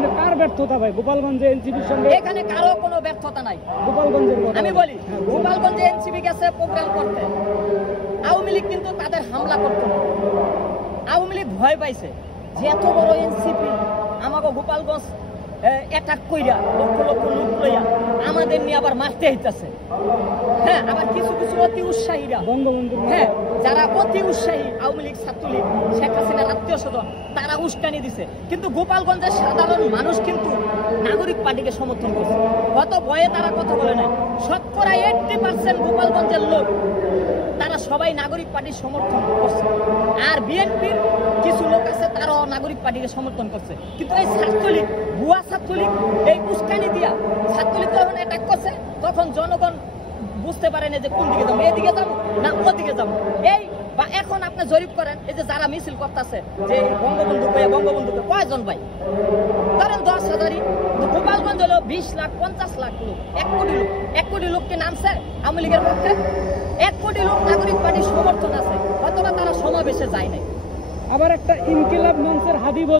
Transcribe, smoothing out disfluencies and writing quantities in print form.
এখানে কার ব্যর্থতা ভাই? গোপালগঞ্জে এনসিপির সঙ্গে এখানে কারো কোনো ব্যর্থতা নাই। গোপালগঞ্জের আমি বলি, গোপালগঞ্জে এনসিপি গেছে প্রোগ্রাম করতে, আওয়ামী লীগ কিন্তু তাদের হামলা করতো না। আওয়ামী লীগ ভয় পাইছে যে এত বড় এনসিপি আমাকে গোপালগঞ্জ অ্যাটাক কইরা লক্ষ লক্ষ লোক লইয়া আমাদের নিয়ে আবার মারতে হইতেছে। হ্যাঁ, আবার কিছু কিছু অতি উৎসাহীরা, বঙ্গবন্ধু, হ্যাঁ, যারা অতি উৎসাহী আওয়ামী লীগ, ছাত্রলীগ, শেখ হাসিনার আত্মীয় স্বজন, তারা উস্কানি দিছে। কিন্তু গোপালগঞ্জের সাধারণ মানুষ কিন্তু নাগরিক পার্টিকে সমর্থন করছে। কত ভয়ে তারা কথা বলে নাই। শতকরা 80% গোপালগঞ্জের লোক তারা সবাই নাগরিক পার্টির সমর্থন করছে। আর বিএনপির কিছু লোক আছে তারাও নাগরিক পার্টিকে সমর্থন করছে। কিন্তু এই ছাত্রলীগ, ভুয়া ছাত্রলীগ, এই উস্কানি দিয়া ছাত্রলীগ যখন অ্যাটাক করছে, তখন জনগণ বুঝতে পারে না যে কোন দিকে যাবো, এদিকে যাবো না ওদিকে যাবো। এই বা এখন আপনি জরিপ করেন, এই যে যারা মিছিল করতেছে যে বঙ্গবন্ধুকে কয়জন ভাই? ধরেন 10,000। গোপালগঞ্জ হলো 20 লাখ 50 লাখ লোক, 1 কোটি লোক। 1 কোটি লোককে নামছে আওয়ামী লীগের পক্ষে। 1 কোটি লোক নাগরিক পার্টির সমর্থন আছে, হয়তো তারা সমাবেশে যায় নাই। আবার একটা ইনকিলাব মঞ্চের হাদি